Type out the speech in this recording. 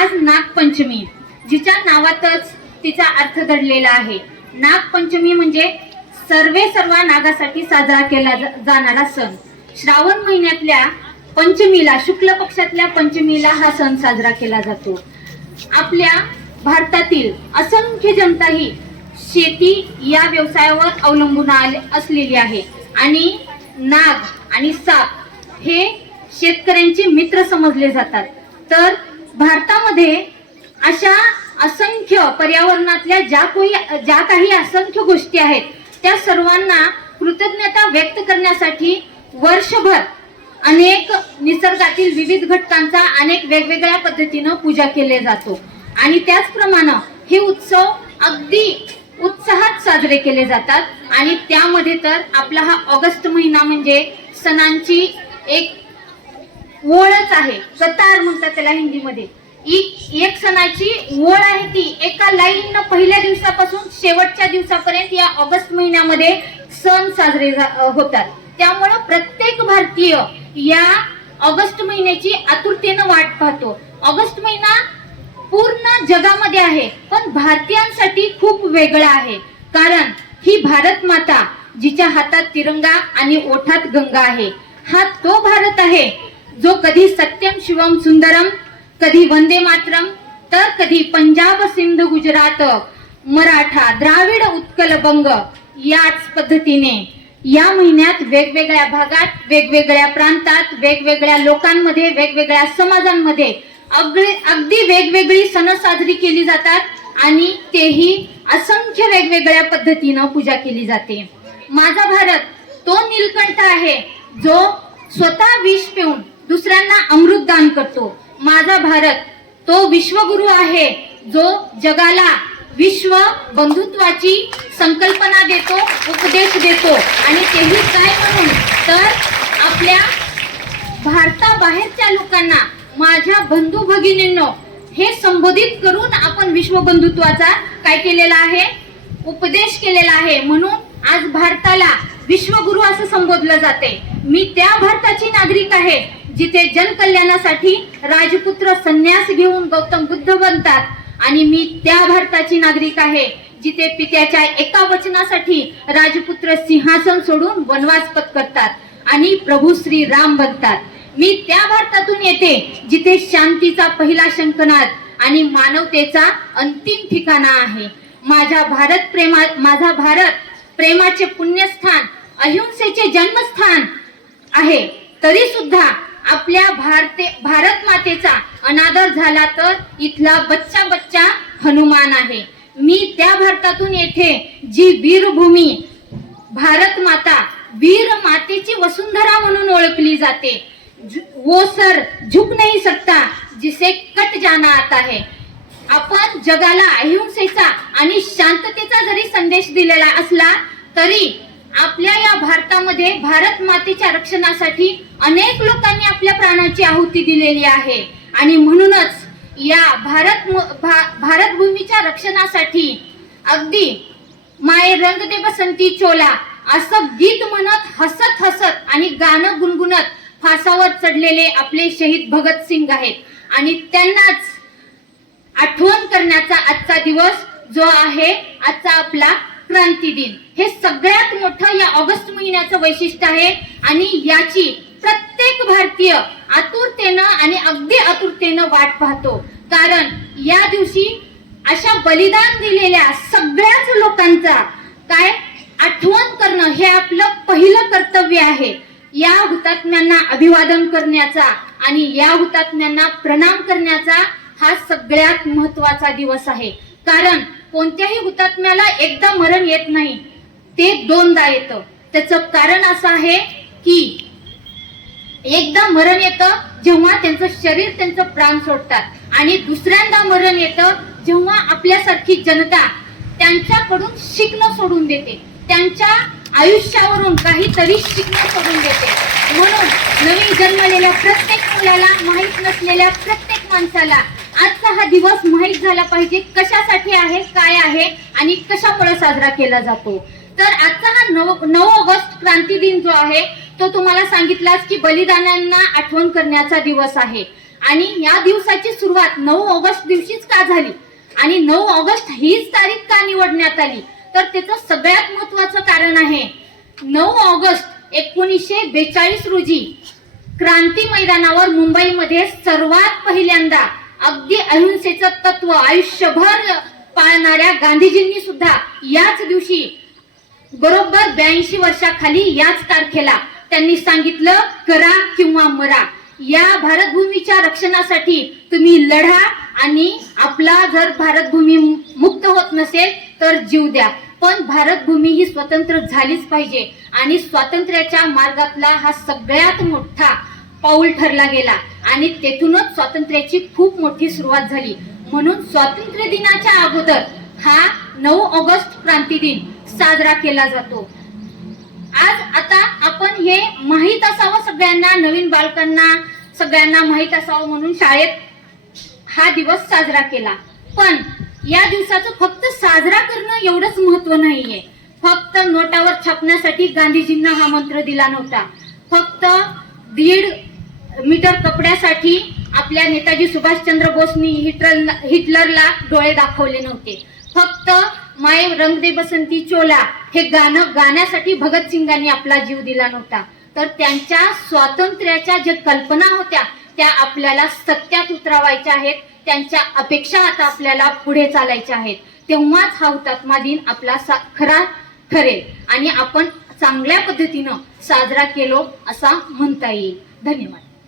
आज नागपंचमी. जिच्या नावातच तिचा अर्थ दडलेला आहे. नागपंचमी म्हणजे सर्वे सर्व नागासाठी साजरा केला जा- जाणारा सण. श्रावण महिन्यातल्या पंचमीला शुक्ल पक्षातल्या पंचमीला हा सण साजरा केला जातो. आपल्या भारतातील असंख्य जनता ही शेती या व्यवसायावर अवलंबून आले असलेली आहे. आणि नाग आणि साप हे शेतकऱ्यांचे मित्र समजले जातात. तर भारतामध्ये अशा असंख्य पर्यावरणातल्या ज्या कोई ज्या काही असंख्य गोष्टी आहेत त्या सर्वांना कृतज्ञता व्यक्त करण्यासाठी वर्षभर अनेक निसर्गातील विविध घटकांचा अनेक वेगवेगळ्या पद्धतीनं पूजा केले जातो. आणि त्याचप्रमाणे हे उत्सव अगदी उत्साहात साजरे केले जातात. आणि त्यामध्ये तर आपला हा ऑगस्ट महिना म्हणजे सणांची एक ओळच आहे. कतार म्हणतात त्याला हिंदीमध्ये. एक एक सणाची ओळ आहे ती. एका लाईन पहिल्या दिवसापासून शेवटच्या दिवसापर्यंत या ऑगस्ट महिन्यामध्ये सण साजरे जा- होतात. त्यामुळं प्रत्येक भारतीय या ऑगस्ट महिन्याची आतुरतेनं वाट पाहतो. ऑगस्ट महिना पूर्ण जगामध्ये आहे पण भारतीयांसाठी खूप वेगळा आहे. कारण ही भारत माता जिच्या हातात तिरंगा आणि ओठात गंगा आहे. हा तो भारत आहे जो कधी सत्यम शिवम सुंदरम कधी वंदे मातरम तर कधी पंजाब सिंध गुजरात मराठा द्राविड उत्कल बंग याच पद्धतीने. या महिन्यात वेगवेगळ्या भागात वेगवेगळ्या प्रांतात वेगवेगळ्या लोकांमध्ये वेगवेगळ्या समाजांमध्ये अगदी अगदी वेगवेगळी सण साजरी केली जातात आणि तेही असंख्य वेगवेगळ्या पद्धतीनं पूजा केली जाते. माझा भारत तो नीलकंठ आहे जो स्वतः विष पिऊन दुसऱ्यांना अमृत दान करतो. माझा भारत तो विश्वगुरु आहे जो जगाला विश्व बंधुत्वाची संकल्पना देतो उपदेश देतो. आणि तेही काय म्हणून? तर आपल्या भारताबाहेरच्या लोकांना माझ्या बंधू भगिनींनो हे संबोधित करून आपण विश्व बंधुत्वाचा काय केलेला आहे? उपदेश केलेला आहे. म्हणून आज भारताला विश्वगुरु असं संबोधलं जाते. मी त्या भारताची नागरिक आहे. जिथे जनकल्याणासाठी राजपुत्र संन्यास घेऊन गौतम बुद्ध बनतात. आणि मी त्या भारताची नागरिक आहे जिथे पित्याच्या एका वचनासाठी राजपुत्र सिंहासन सोडून वनवास पत्करतात आणि प्रभू श्री राम बनतात. मी त्या भारतातून येते जिथे शांतीचा पहिला शंकनाद आणि मानवतेचा अंतिम ठिकाणा आहे. माझ्या भारत प्रेमा माझा भारत प्रेमाचे पुण्यस्थान अहिंसेचे जन्मस्थान आहे. तरी सुद्धा आपल्या भारते भारत मातेचा अनादर झाला तर इथला बच्चा बच्चा हनुमान आहे. मी त्या भारतातून येथे जी वीरभूमी भारत माता वीर मातेची वसुंधरा म्हणून ओळखली जाते. वो सर झुक नाही सकता जिसे कट जाना आता है. आपण जगाला अहिंसेचा आणि शांततेचा जरी संदेश दिलेला असला तरी आपल्या या भारतामध्ये भारत मातेच्या रक्षणासाठी अनेक लोकांनी आपल्या प्राणाची आहुती दिलेली आहे. आणि म्हणूनच या भारत भा- भारत भूमीच्या रक्षणासाठी अगदी माय रंग दे बसंती चोला असं गीत म्हणत हसत हसत आणि गाणं गुणगुणत फासावर चढलेले आपले शहीद भगतसिंग आहेत. आणि त्यांनाच आठवण करण्याचा आजचा दिवस जो आहे आजचा आपला क्रांती दिन. हे सगळ्यात मोठं या ऑगस्ट महिन्याचं वैशिष्ट्य आहे. आणि याची प्रत्येक भारतीय आतुरतेनं आणि अगदी आतुरतेनं वाट पाहतो. कारण या दिवशी अशा बलिदान दिलेल्या सगळ्याच लोकांचा काय आठवण करणं हे आपलं पहिलं कर्तव्य आहे. या हुतात्म्यांना अभिवादन करण्याचा आणि या हुतात्म्यांना प्रणाम करण्याचा हा सगळ्यात महत्त्वाचा दिवस आहे. कारण कोणत्याही हुतात्म्याला एकदा मरण येत नाही. ते दोनदा येतं. त्याचं कारण असं आहे की एकदा मरण येतं जेव्हा त्यांचं शरीर त्यांचं प्राण सोडतात. आणि दुसऱ्यांदा मरण येतं जेव्हा आपल्यासारखी जनता त्यांच्याकडून शिकणं सोडून देते. त्यांच्या आयुष्यावरून काहीतरी शिकणं सोडून देते. म्हणून नवीन जन्मलेल्या प्रत्येक मुलाला माहीत नसलेल्या प्रत्येक माणसाला आजचा हा दिवस माहीत झाला पाहिजे कशासाठी आहे काय आहे आणि कशामुळे साजरा केला जातो. तर आजचा हा नऊ नऊ ऑगस्ट क्रांती दिन जो आहे तो तुम्हाला सांगितलाच की बलिदानांना आठवण करण्याचा दिवस आहे. आणि या दिवसाची सुरुवात नऊ ऑगस्ट दिवशीच का झाली? आणि नऊ ऑगस्ट हीच तारीख का निवडण्यात आली? तर त्याचं सगळ्यात महत्वाचं कारण आहे नऊ ऑगस्ट एकोणीसशे बेचाळीस रोजी क्रांती मैदानावर मुंबईमध्ये सर्वात पहिल्यांदा अगदी अहिंसेचं तत्व आयुष्यभर पाळणाऱ्या गांधीजींनी सुद्धा याच दिवशी बरोबर ब्याऐंशी वर्षाखाली याच तारखेला त्यांनी सांगितलं करा किंवा मरा. या भारतभूमीच्या रक्षणासाठी तुम्ही लढा आणि आपला जर भारतभूमी मुक्त होत नसेल तर जीव द्या. पण भारतभूमी ही स्वतंत्र झालीच पाहिजे आणि स्वातंत्र्याच्या मार्गातला हा सगळ्यात मोठा पाऊल ठरला गेला. आणि तेथूनच स्वातंत्र्याची खूप मोठी सुरुवात झाली. म्हणून स्वातंत्र्य दिनाच्या अगोदर हा नऊ ऑगस्ट क्रांती दिन साजरा केला जातो. आज आता आपण हे माहीत असावं सगळ्यांना नवीन बालकांना सगळ्यांना माहीत असावं म्हणून शाळेत हा दिवस साजरा केला. पण या दिवसाचं फक्त साजरा करणं एवढंच महत्त्व नाहीये. फक्त नोटावर छापण्यासाठी गांधीजींना हा मंत्र दिला नव्हता. फक्त दीड मीटर कपड्यासाठी आपल्या नेताजी सुभाषचंद्र बोसनी हिटलर हिटलरला डोळे दाखवले नव्हते. फक्त माय रंग दे बसंती चोला हे गाणं गाण्यासाठी भगतसिंगांनी आपला जीव दिला नव्हता. तर त्यांच्या स्वातंत्र्याच्या ज्या कल्पना होत्या त्या आपल्याला सत्यात उतरवायच्या आहेत. त्यांच्या अपेक्षा आता आपल्याला पुढे चालायच्या आहेत. तेव्हाच हा हुतात्मा दिन आपला सा- खरा ठरेल आणि आपण चांगल्या पद्धतीनं साजरा केलो असा म्हणता येईल. धन्यवाद.